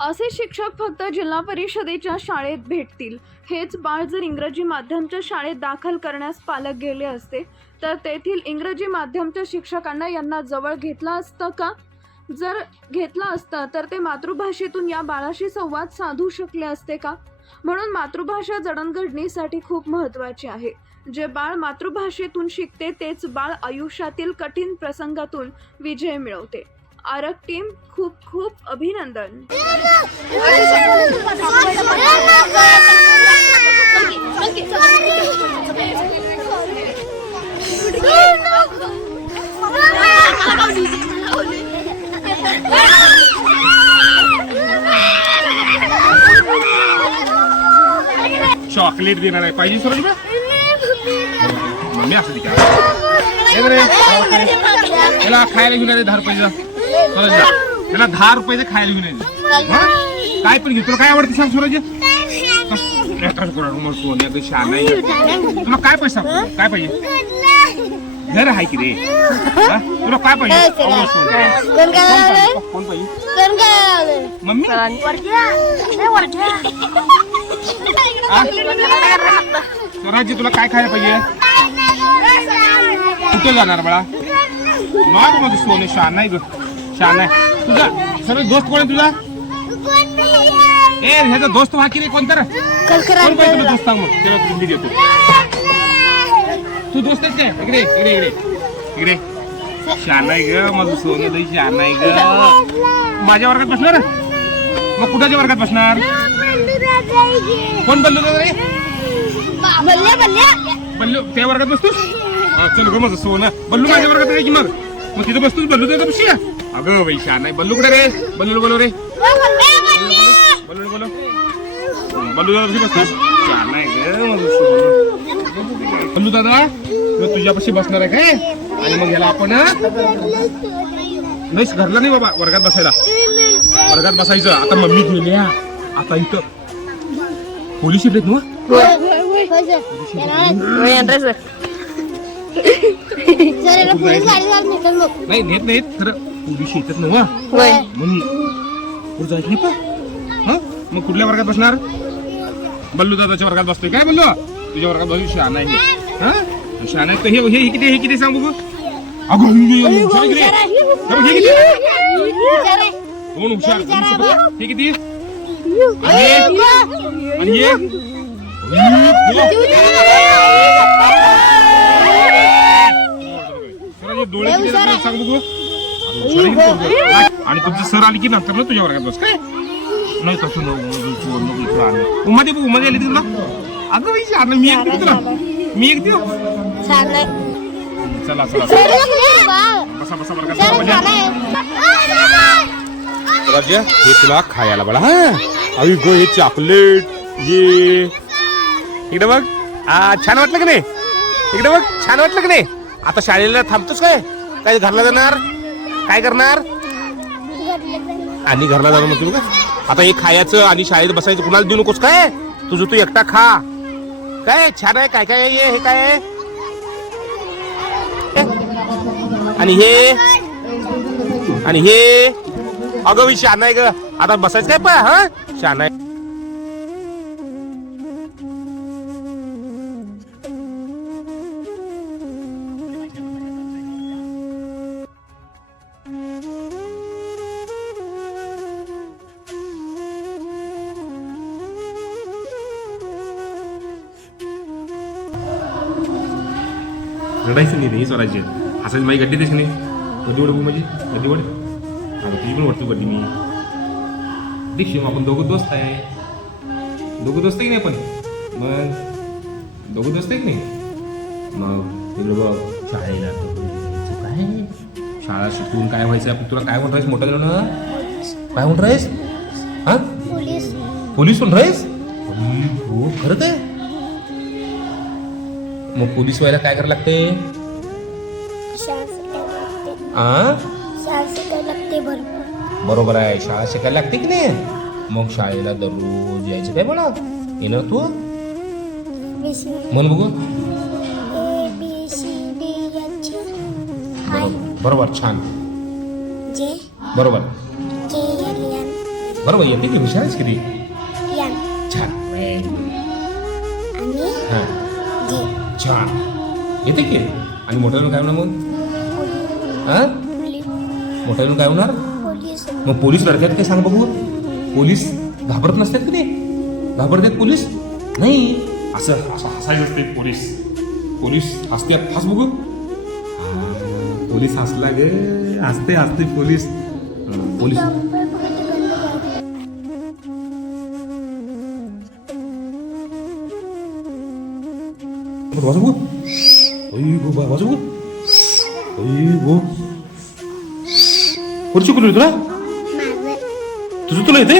असे शिक्षक फक्त जिल्हा परिषदेच्या शाळेत भेटतील. हेच बाळ जर इंग्रजी माध्यमच्या शाळेत दाखल करण्यास पालक गेले असते तर तेथील इंग्रजी माध्यमच्या शिक्षकांना यांना जवळ घेतलं असतं का? जर घेतलं असतं तर ते मातृभाषेतून या बाळाशी संवाद साधू शकले असते का? म्हणून मातृभाषा जडणघडणीसाठी खूप महत्त्वाची आहे. जे बाळ मातृभाषेतून शिकते तेच बाळ आयुष्यातील कठीण प्रसंगातून विजय मिळवते. आरग टीम खूप खूप अभिनंदन. चॉकलेट देणार आहे. पाहिजे सर मम्मी असं खायला घेऊन आले दहा त्याला दहा रुपयाचे खायला घेऊन हा? काय पण घे. तुला काय आवडते सांग शान आहे. तुला काय पैसा काय पाहिजे? घर आहे की रे? हा? तुला काय पाहिजे? आवडं सोनं. कोण काय लावलंय? कोण पाहिजे? कोण काय लावलंय? मम्मी? स्वराज्य तुला काय खायला पाहिजे? कुठे जाणार बाळा? माग माझं सोने शान नाही ग. शान आहे. तुझा सर्व दोस्त कोण आहे तुझा? ए ह्याचा दोस्त व्हा की रे? कोण तर कोण पाहिजे तुला दोस्त सांग मग? तेव्हा तुला मी देतो. तू दोस्त काय? इकडे इकडे इकडे. इकडे. शान आहे ग माझं सोनं लई शान आहे ग. माझ्या वर्गात बसणार? मग कुठाच्या वर्गात बसणार? कोण बल्लू रे? बल्लू त्या वर्गात बसतोस? चल ग माझं सोनं. बल्लू माझ्या वर्गात आहे की मग? मग तिथं बसतोस बल्लू तिथं बशी अगं बाई शान आहे बल्लू कुठे रे? बल्लू बोलो रे. बल्लू बोलो बल्लू दादा शान आहे ग बल्लू दादा तो तुझ्यापाशी बसणार आहे काय आणि मग ह्याला आपण नाही घरला नाही बाबा वर्गात बसायला. वर्गात बसायचं. आता मम्मी गेल्या आता इथं. पोलीस येत ना? नाही नेत नाहीत खरं. पोलीस येतात ना म्हणून पुढे जायचं नाही का हा? मग कुठल्या वर्गात बसणार? बल्लू दादाच्या वर्गात बसतोय. काय बल्लू? तुझ्या वर्गात बसू शहाणा आहे हा? शहाणा आहे तर हे हे किती हे किती सांग बघू अगं हे- हे- हुशार आहे की रे? हे बघ, हे किती दोन हुशार. हे किती? आणि हे? आणि हे? जरा हे डोळे किती आहेत सांग बघू आणि तुमची सर आली की नंतर ना तुझ्या वर्गात बस काय? नाही तसं नको. उमा दे बघ, उमा आली तुला अगं बाई मी एक तुला मी एक देऊ. चला चला. बसा बसा वर्गात. राजा हे तुला खायला बघा हा. अरे गो हे चॉकलेट ये. इकडे बघ. आ छान वाटलं की नाही? इकडे बघ छान वाटलं की नाही? आता शाळेला थांबतोस काय? काय घरला जाणार? काय करणार? आणि घरला जाणार म्हणतो का आता हे खायचं आणि शाळेत बसायचं कुणाला देऊ नकोस काय? तुझं तू एकटा खा. काय छान आहे काय काय हे काय आणि हे? आणि हे? अगं मी शान आहे ग. आता बसायचं काय पण हा? शान आहे. रडायचं नाही नाही स्वराज्य हसायची माझी गड्डी देश नाही गड्डी वड माझी? गड्डी वड आता तुझी पण वाटतो गड्डी मी. दीक्षिम आपण दोघं दोस्त आहे. दोघं दोस्त आहे की नाही पण मग दोघं दोस्त आहे की नाही? मग तिकडे बघ. शाळेला काय? शाळा शिकून काय व्हायचं? आपण तुला काय म्हणतो आहेस मोठं ना? काय म्हणतो आहेस हा? पोलीस. पण राहीस हो खरंच आहे मग पोलीस व्हायला काय करायला लागते? आ? बरोबर आहे. शाळा शिकायला लागते की नाही? मग शाळेला दररोज यायचं काय म्हणा? येणार तू. म्हण बघू बरोबर. छान. जे बरोबर. एन बरोबर. येते की हुशार किती? छान. हा. छान. येते की? आणि मोठ्या काय होणार मग? हा? पोलीस मोठ्या काय होणार? मग पोलीस लढतात काय सांग बघू? पोलीस घाबरत नसतात की नाही? घाबरतात पोलीस? नाही. असं असं हसायचं असते पोलीस. पोलीस हसते हस बघू. पोलीस हसला गे. हसते हसते पोलीस. हं, पोलीस वाजू बघू ओय गो बा वाजू बघू ओय गो खुर्ची कुठली तुला माझं तुझं तुला येते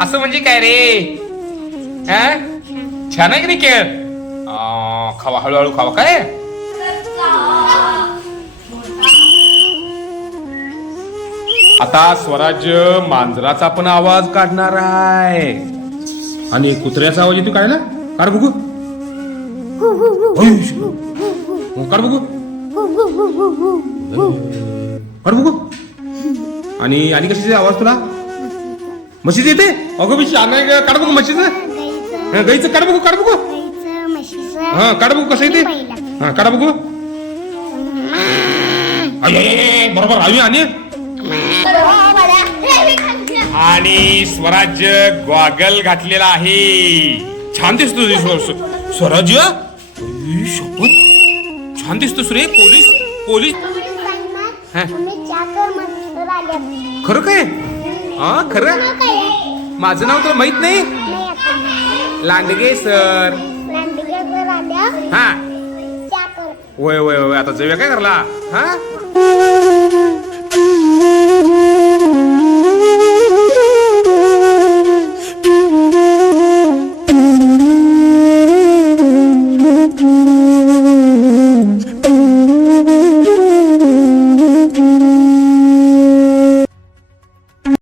असं म्हणजे काय रे हा? छान आहे की नाही खेळ आ, खावा हळूहळू खावा काय आता स्वराज्य मांजराचा पण आवाज काढणार आहे. आणि कुत्र्याचा आवाज येतो काय ना काढ बघू. हो, काढ बघू. काढ बघू. आणि आणि कशाचे आवाज तुला? म्हशीचं येते? अगं मी शान? काढ बघू म्हशीचं. गाईचं. हा, काढ बघू काढ बघू. हा काढ बघू कसं येते. हा काढ बघू. बरोबर आम्ही आणि? आणि स्वराज्य गॉगल घातलेला आहे. छान दिसतो स्वराज्य? शपथ छान दिसतोस रे पोलीस पोलीस हा. खरं काय? हा खरं? माझं नाव तुला माहीत नाही? लांडगे सर. हा. वय वय वय आता जाऊया काय करला हा?